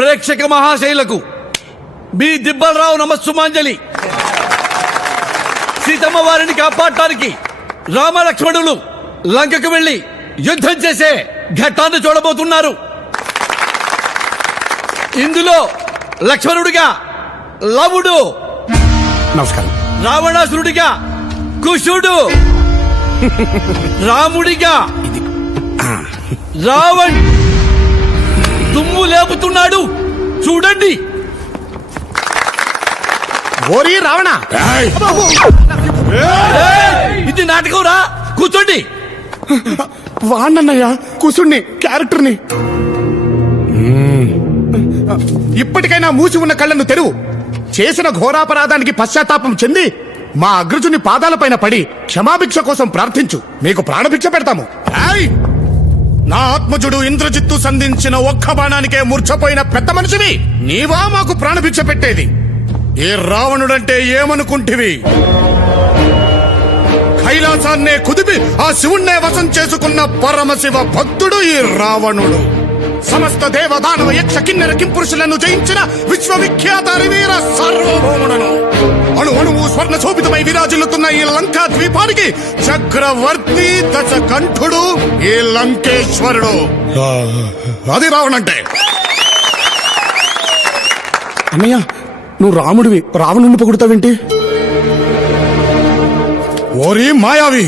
ప్రేక్షక మహాశైలకు మీ దిబ్బలరావు నమస్సుమాంజలి. సీతమ్మ వారిని కాపాడటానికి రామలక్ష్మణులు లంకకు వెళ్లి యుద్ధం చేసే ఘట్టాన్ని చూడబోతున్నారు. ఇందులో లక్ష్మణుడిగా లవుడు, నమస్కారం. రావణాసురుడిగా కుశుడు, రాముడిగా రావణ్ దుమ్ము లేపుతున్నాడు చూడండి. ఓరి రావణ, ఇది నాటకం రా, కూర్చోండి. వాణ్ణన్నయ్య కుసుణ్ణి క్యారెక్టర్ని. ఇప్పటికైనా మూసి ఉన్న కళ్ళను తెరువు. చేసిన ఘోరాపరాధానికి పశ్చాత్తాపం చెంది మా అగ్రజుని పాదాలపైన పడి క్షమాభిక్ష కోసం ప్రార్థించు, మీకు ప్రాణభిక్ష పెడతాము. నా ఆత్మజుడు ఇంద్రజిత్తు సంధించిన ఒక్క బాణానికే మూర్ఛపోయిన పెద్ద మనిషివి నీవా మాకు ప్రాణభిక్ష పెట్టేది? ఏ రావణుడంటే ఏమనుకుంటివి? కైలాసాన్నే కుదిపి ఆ శివుణ్ణే వశం చేసుకున్న పరమశివ భక్తుడు ఈ రావణుడు. సమస్త దేవదానవ యక్ష కిన్నెర కింపురుషులను జయించిన విశ్వవిఖ్యాత వీర సార్వభౌముడను. అణు అణువు స్వర్ణ శోభితమై విరాజిల్లుతున్న ఈ లంకా ద్వీపానికి చక్రవర్తి దశకంఠుడు ఈ లంకేశ్వరుడు. అది రావణంటే. అన్నయ్య, నువ్వు రాముడివి, రావణుని పొగుడుతావేంటి? ఓరి మాయావి,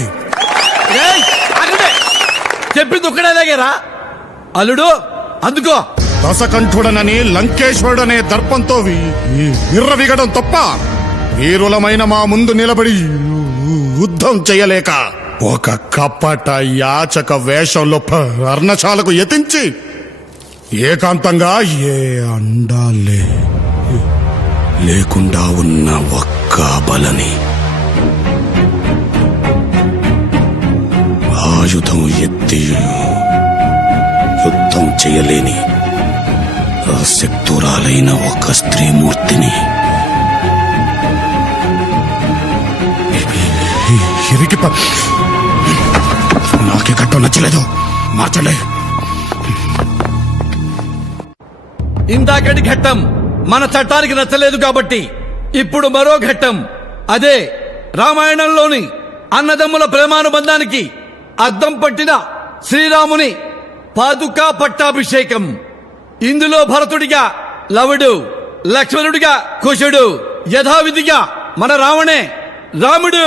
చెప్పింది ఒక్కడేలాగేరా అల్లుడు. అందుకో దశకంఠుడనని లంకేశ్వరుడనే దర్పంతో విర్రవిగడం తప్ప వీరులమైన మా ముందు నిలబడి యుద్ధం చేయలేక ఒక కపట యాచక వేషంలో అర్ణశాలకు యతించి ఏకాంతంగా ఏ అండాలే లేకుండా ఉన్న ఒక్క బలని ఆయుధం ఎత్తి యుద్ధం చేయలేని శక్తురాలైన ఒక స్త్రీమూర్తిని నాకే కట్టం నచ్చలేదు, మార్చలే. ఇందాకటి ఘట్టం మన చట్టానికి నచ్చలేదు కాబట్టి ఇప్పుడు మరో ఘట్టం, అదే రామాయణంలోని అన్నదమ్ముల ప్రేమానుబంధానికి అద్దం పట్టిన శ్రీరాముని పాదుకా పట్టాభిషేకం. ఇందులో భరతుడిగా లవుడు, లక్ష్మణుడిగా కుశుడు, యథావిధిగా మన రావణే రాముడు.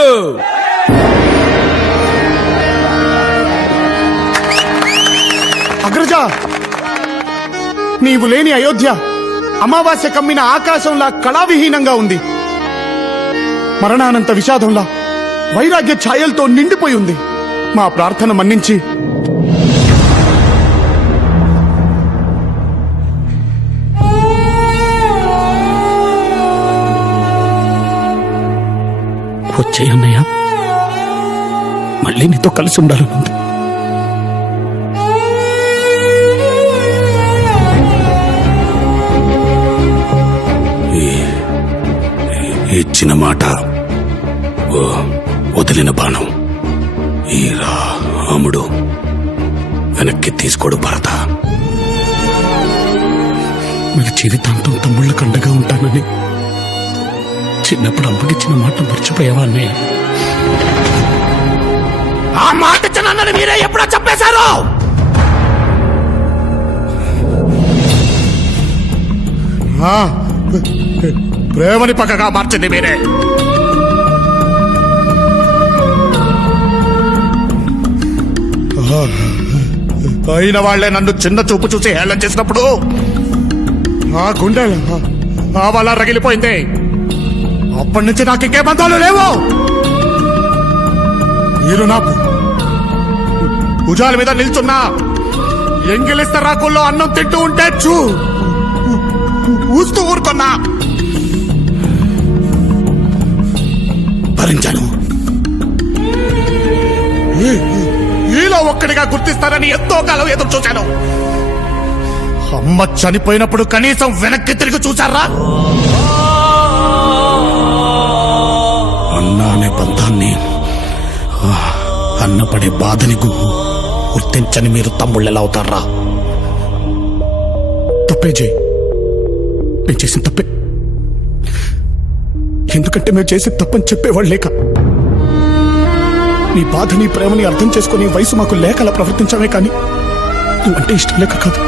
అగ్రజ, నీవు లేని అయోధ్య అమావాస్య కమ్మిన ఆకాశంలా కళావిహీనంగా ఉంది. మరణానంత విషాదంలా వైరాగ్య ఛాయలతో నిండిపోయి ఉంది. మా ప్రార్థన మన్నించి వచ్చేయన్నయ్య, మళ్ళీ నీతో కలిసి ఉండాలనుంది. ఇచ్చిన మాట వదిలిన బాణం ఈ రాముడు వెనక్కి తీసుకోడు భరత. మీరు జీవితాంతం తమ్ముళ్ళ కండగా ఉంటానని చిన్నప్పుడు అమ్మకిచ్చిన మాట మర్చిపోయావా అన్నయ్య? ఆ మాట ఇచ్చినన్నది మీరే ఎప్పుడో చెప్పేశారు. ప్రేమని పక్కగా మార్చింది మీరే. అయిన వాళ్లే నన్ను చిన్న చూపు చూసి హేళన చేసినప్పుడు ఆ గుండె ఆ వల్ల రగిలిపోయింది. అప్పటి నుంచి నాకు ఇంకే బంధాలు లేవు. మీరు నాకు భుజాల మీద నిల్చున్నా ఎంగిలిస్త రాకుల్లో అన్నం తింటూ ఉంటే చూస్తూ ఊరుకున్నా. భరించాను. ఈలో ఒక్కడిగా గుర్తిస్తారని ఎంతో కాలం ఎదురు చూశాను. అమ్మ చనిపోయినప్పుడు కనీసం వెనక్కి తిరిగి చూశారా? అన్న అనే బంధాన్ని, అన్నపడే బాధని గుర్తించని మీరు తమ్ముళ్ళు ఎలా అవుతారా? తప్పే చేయి. నేను చేసిన తప్పే. ఎందుకంటే మేము చేసే తప్పని చెప్పేవాళ్ళు లేక. నీ బాధ, నీ ప్రేమని అర్థం చేసుకునే వయసు మాకు లేక అలా ప్రవర్తించామే, కానీ నువ్వంటే ఇష్టం లేక కాదు.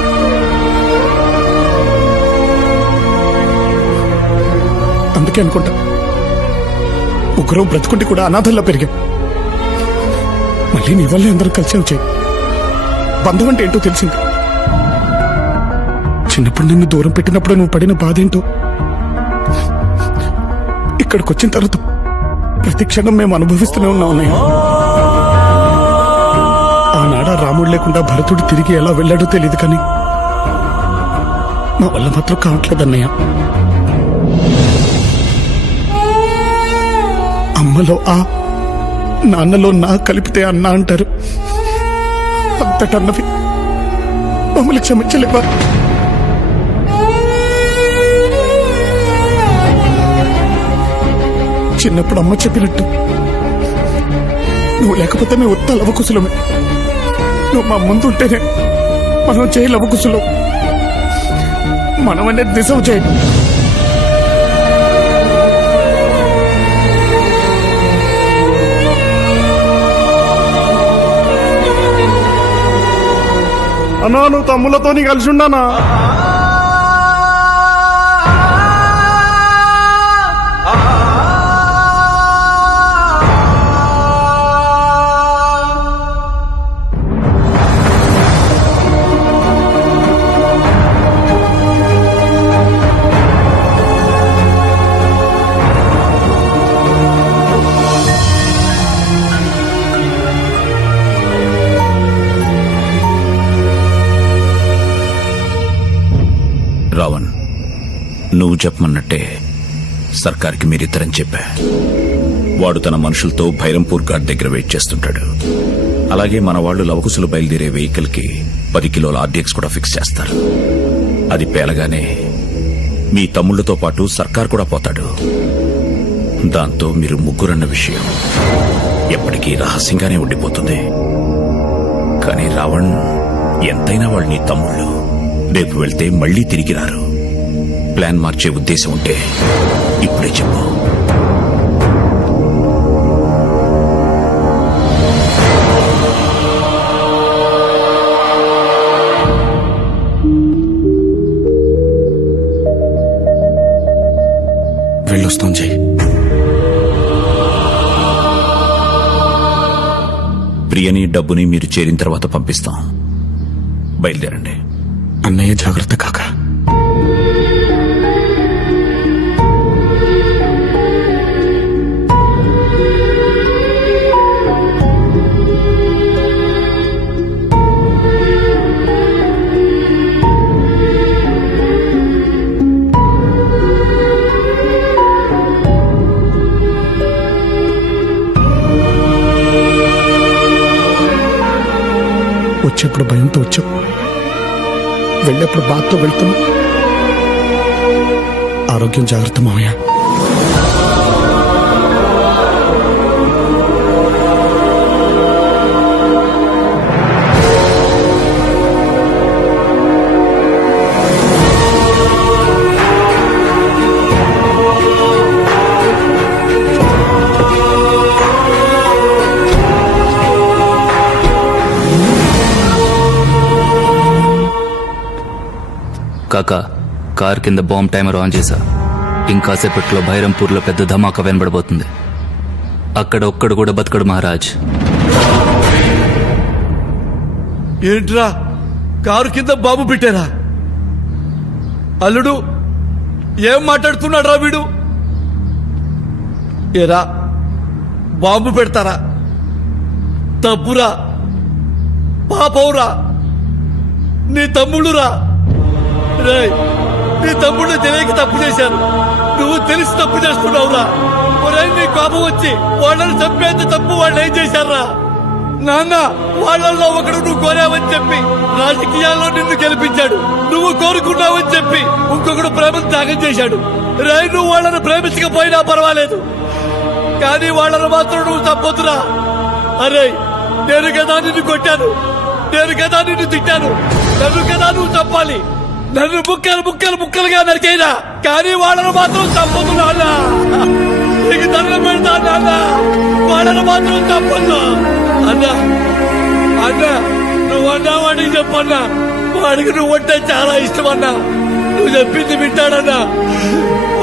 అందుకే అనుకుంటా ముగ్గురు బ్రతుకుంటే కూడా అనాథల్లో పెరిగాం. మళ్ళీ నీ వల్లే అందరూ కలిసి వచ్చాయి. బంధం అంటే ఏంటో తెలిసింది. చిన్నప్పుడు నిన్ను దూరం పెట్టినప్పుడు నువ్వు పడిన బాధ ఏంటో ఇక్కడికి వచ్చిన తర్వాత ప్రతి క్షణం మేము అనుభవిస్తూనే ఉన్నాం అన్నయ్య. ఆనాడ రాముడు లేకుండా భరతుడు తిరిగి ఎలా వెళ్ళాడో తెలియదు, కానీ మా వల్ల మాత్రం కావట్లేదన్నయ్య. అమ్మలో ఆ, నాన్నలో నా కలిపితే అన్న అంటారు. అంతటన్నవి మమ్మల్ని క్షమించలేవా? చిన్నప్పుడు అమ్మ చెప్పినట్టు నువ్వు లేకపోతే మేము ఉత్త లవకుశలమే. నువ్వు మా ముందుంటేనే మనం చేయ లవకుశలం. మనం అనేది నిజం చేయండి. అన్నా, నువ్వు తమ్ములతో కలిసి ఉన్నానా? రావణ్, నువ్వు చెప్పమన్నట్టే సర్కార్కి మీరిద్దరని చెప్పా. వాడు తన మనుషులతో భైరంపూర్ ఘాట్ దగ్గర వెయిట్ చేస్తుంటాడు. అలాగే మన వాళ్ళు లవకుశలు బయలుదేరే వెహికల్ కి 10 కిలోల ఆర్డీఎక్స్ కూడా ఫిక్స్ చేస్తారు. అది పేలగానే మీ తమ్ముళ్లతో పాటు సర్కార్ కూడా పోతాడు. దాంతో మీరు ముగ్గురన్న విషయం ఎప్పటికీ రహస్యంగానే ఉండిపోతుంది. కానీ రావణ్, ఎంతైనా వాళ్ళు నీ తమ్ముళ్ళు. రేపు వెళ్తే మళ్లీ తిరిగి రారు. ప్లాన్ మార్చే ఉద్దేశం ఉంటే ఇప్పుడే చెప్పు. వెళ్ళొస్తాం జై. ప్రియని, డబ్బుని మీరు చేరిన తర్వాత పంపిస్తాం. బయలుదేరండి. అన్నయ్య జాగ్రత్త కాక. వచ్చేప్పుడు భయంతో వచ్చావు, వెళ్ళేప్పుడు బాధతో వెళ్తున్నా. ఆరోగ్యం జాగ్రత్త మావయ్య. కాకా, కార్ కింద బాంబ్ టైమర్ ఆన్ చేశా. ఇంకాసేపట్లో భైరంపూర్లో పెద్ద ధమాకా వినబడబోతుంది. అక్కడ ఒక్కడు కూడా బతకడు మహారాజ్. ఏంట్రా, కారు కింద బాబు పెట్టారా? అల్లుడు, ఏం మాట్లాడుతున్నాడు రా వీడు? ఏరా, బాంబు పెడతారా? తప్పురా, పాపవురా, నీ తమ్ముడురా. రేయ్, నీ తమ్ముడు తెలియక తప్పు చేశాను, నువ్వు తెలిసి తప్పు చేస్తున్నావురా. ఒరేయ్, నీ కోపం వచ్చి వాళ్ళని చంపేంత తప్పు వాళ్ళు ఏం చేశారా? నాన్న, వాళ్ళల్లో ఒకడు నువ్వు కోరావని చెప్పి రాజకీయాల్లో నిన్ను గెలిపించాడు. నువ్వు కోరుకున్నావని చెప్పి ఇంకొకడు ప్రేమను త్యాగం చేశాడు. రేయ్, నువ్వు వాళ్ళని ప్రేమించకపోయినా పర్వాలేదు, కానీ వాళ్ళని మాత్రం నువ్వు తప్పొద్దురా. అరే, నేను కదా నిన్ను కొట్టాను, నేను కదా నిన్ను తిట్టాను, నన్ను కదా నువ్వు తప్పాలి. నన్ను ముక్కలుగా నరికేనా కానీ వాళ్ళను మాత్రం తప్పదు నాన్న. నీకు దండం పెడతా నాన్న, వాళ్ళను మాత్రం తప్పదు అన్నా. అన్నా నువ్వు అన్నావాడికి చెప్పన్నా, వాడికి నువ్వు అంటే చాలా ఇష్టం అన్నా. నువ్వు చెప్పింది వింటాడన్నా,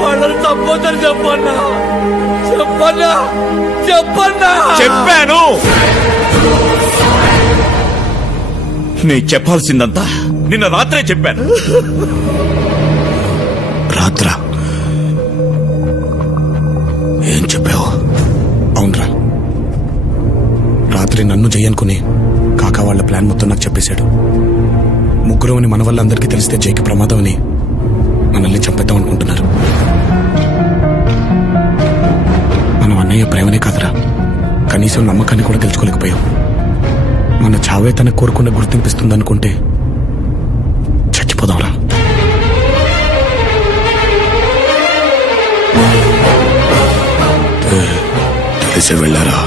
వాళ్ళని తప్పొద్దని చెప్పన్నా. చెప్పన్నా చెప్పాను. నీ చెప్పాల్సిందంతా నిన్న రాత్రే చెప్పాను. రాత్ర ఏం చెప్పావు? అవునరా, రాత్రి నన్ను జయనుకుని కాకా వాళ్ళ ప్లాన్ మొత్తం నాకు చెప్పేశాడు. ముగ్గురు అని మన వల్ల అందరికీ తెలిస్తే జైకి ప్రమాదం అని మనల్ని చంపేద్దాం అనుకుంటున్నారు. మనం అన్నయ్య ప్రేమనే కాదురా, కనీసం నమ్మకాన్ని కూడా గెలుచుకోలేకపోయాం. మన చావే తన కోరుకున్న గుర్తింపిస్తుందనుకుంటే చచ్చిపోదాంరా. తెలిసే వెళ్ళారా?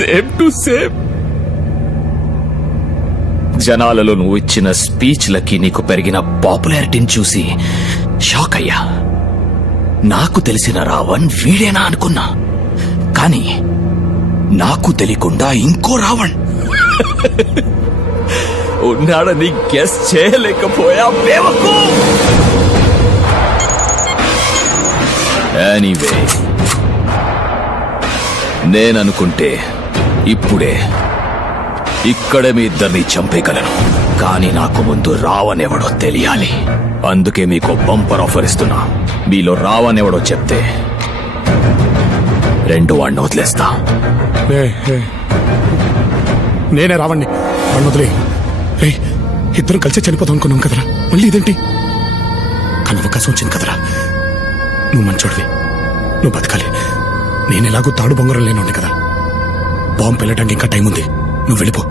Same to same. జనాలలో నువ్వు ఇచ్చిన స్పీచ్లకి నీకు పెరిగిన పాపులారిటీని చూసి షాక్ అయ్యా. నాకు తెలిసిన రావణ్ వీడేనా అనుకున్నా, కానీ నాకు తెలియకుండా ఇంకో రావణ్ ఉన్నాడని గెస్ చేయలేకపోయా. బేవకు. ఎనీవే, నేననుకుంటే ఇప్పుడే ఇక్కడే మీ ఇద్దరిని చంపేయగలను, కానీ నాకు ముందు రావణ్ ఎవడో తెలియాలి. అందుకే మీకు బంపర్ ఆఫర్ ఇస్తున్నా. మీలో రావణ్ ఎవడో చెప్తే రెండు వాడిని వదిలేస్తా. నేనే రావణ్ణి, వాడిని వదిలే. ఇద్దరు కలిసి చనిపోతాం అనుకున్నాం కదరా, మళ్ళీ ఇదేంటి? కానీ అవకాశం వచ్చింది కదరా. నువ్వు మంచోడివి, నువ్వు బతకాలి. నేనెలాగూ తాడు బొంగరం లేనుండే కదా. బాంబు పెళ్ళటానికి ఇంకా టైం ఉంది. నువ్వు వెళ్ళిపో,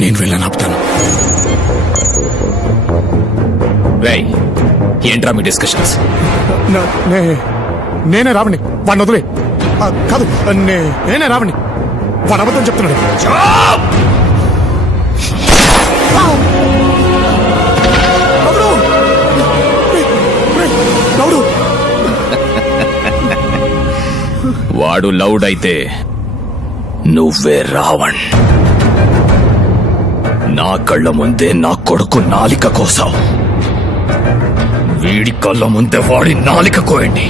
నేను వెళ్ళాను ఆపుతాను. రేయ్, ఏంట్రా మీ డిస్కషన్స్? నేనే రావణ్ణి, వాడిని వదిలే. కాదు, నేనే రావణ్ణి. వాడు అబద్ధం చెప్తున్నాడు. వాడు లౌడ్ అయితే నువ్వే రావణ్. నా కళ్ళ ముందే నా కొడుకు నాలిక కోసావు, వీడి కళ్ళ ముందే వాడి నాలిక కోయండి.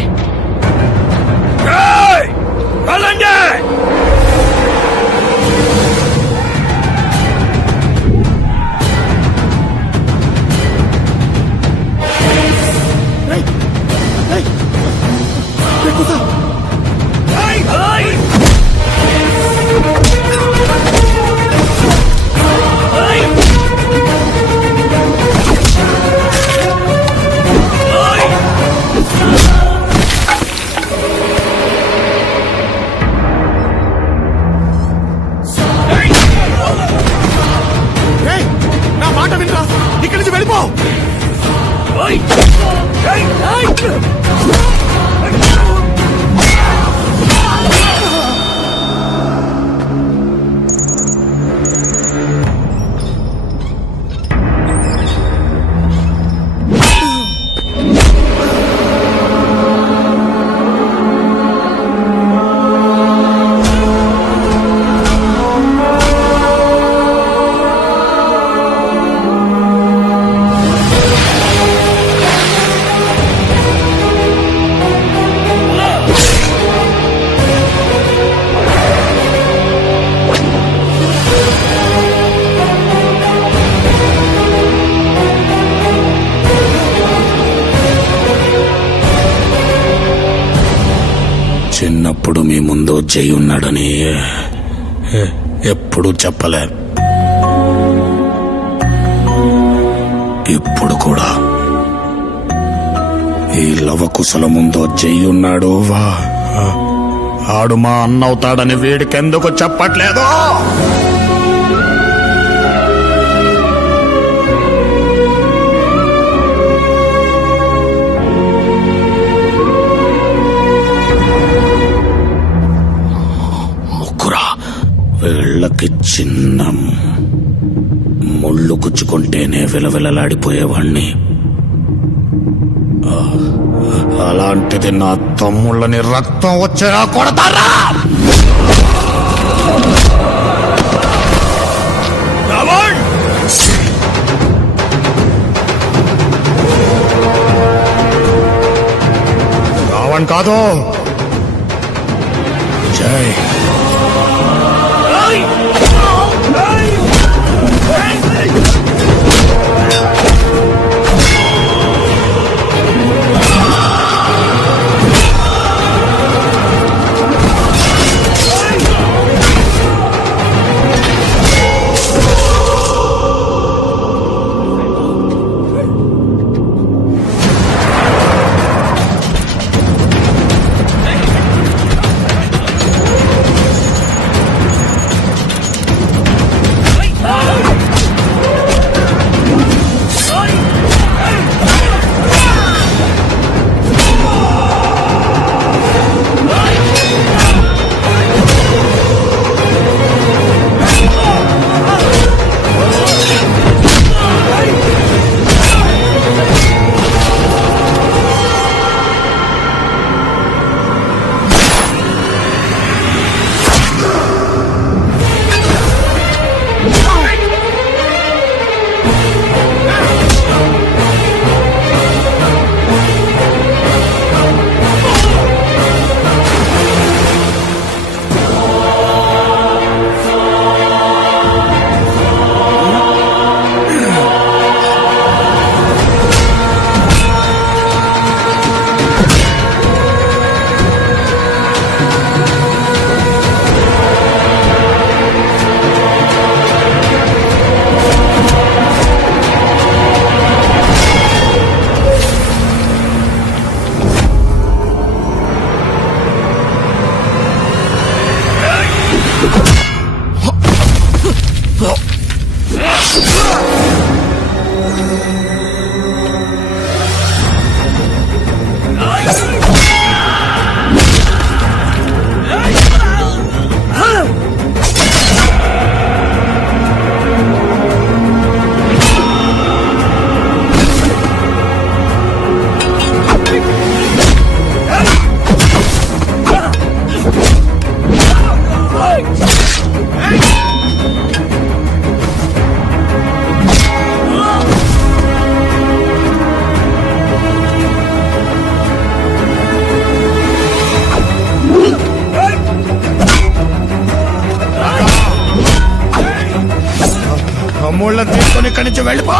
నా మాట వినరా, ఇక్కడి నుంచి వెళ్ళిపో. చిన్నప్పుడు మీ ముందు జై ఉన్నాడని ఎప్పుడూ చెప్పలే. ఇప్పుడు కూడా ఈ లవకుశల ముందో చెయ్యున్నాడు వా ఆడు మా అన్నవుతాడని వీడికెందుకు చెప్పట్లేదు? ముగ్గురా వీళ్ళకి చిన్న ముళ్ళు గుచ్చుకుంటేనే విలవిలలాడిపోయేవాణ్ణి. అలాంటిది నా తమ్ముళ్ళని రక్తం వచ్చేలా కొడతారా? రావణ్ కాదు, జై. తమ్ముళ్ళని తీసుకొని ఇక్కడి నుంచి వెళ్ళిపో.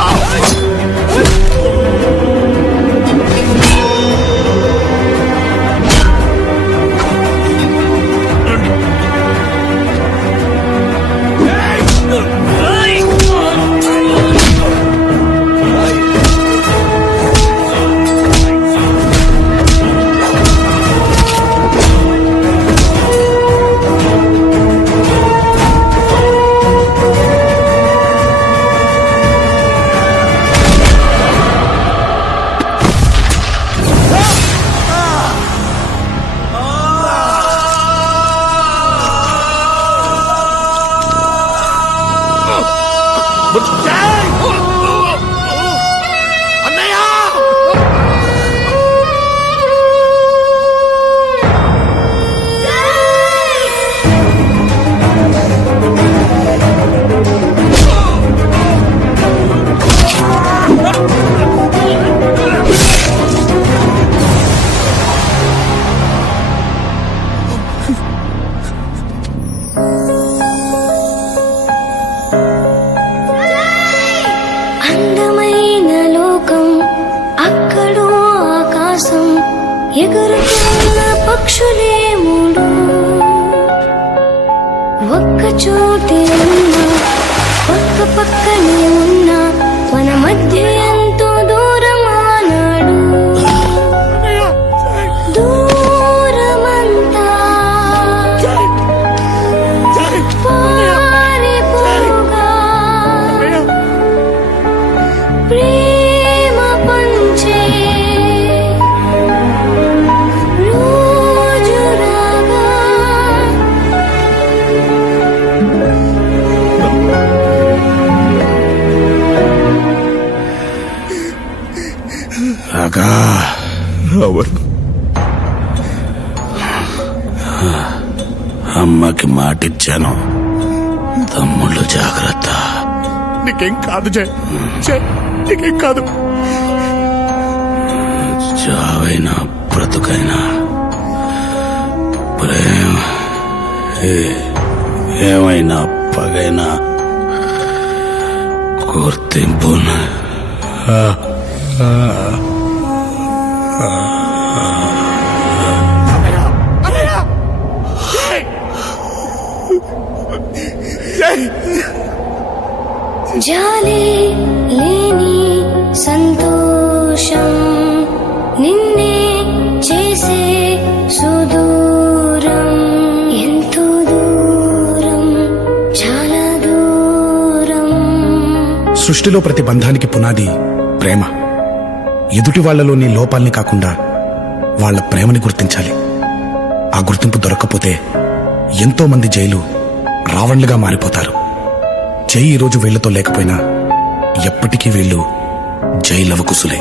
ఎగురుతున్న పక్షులే మూడు ఒక్క చోటే ఉన్నా పక్క పక్కనే ఉన్నా మన మధ్య ప్రేమ పంచే రోజు రాగా రాగా రావణ్, అమ్మకి మాటిచ్చాను, తమ్ముళ్ళు జాగ్రత్త. నీకేం కాదు జై, నీకేం కాదు. చావైనా బ్రతుకైనా ప్రేమ ఏమైనా పగైనా గుర్తింపు జాలి లేని సంతోషం నిన్నే చేసే సుదూరం ఎంతో దూరం చాలా దూరం. సృష్టిలో ప్రతి బంధానికి పునాది ప్రేమ. ఎదుటి వాళ్లలోని లోపాల్ని కాకుండా వాళ్ళ ప్రేమని గుర్తించాలి. ఆ గుర్తింపు దొరక్కపోతే ఎంతో మంది జైలు రావణ్లుగా మారిపోతారు. జై ఈరోజు వీళ్లతో లేకపోయినా ఎప్పటికీ వీళ్ళు జై లవకుశులే.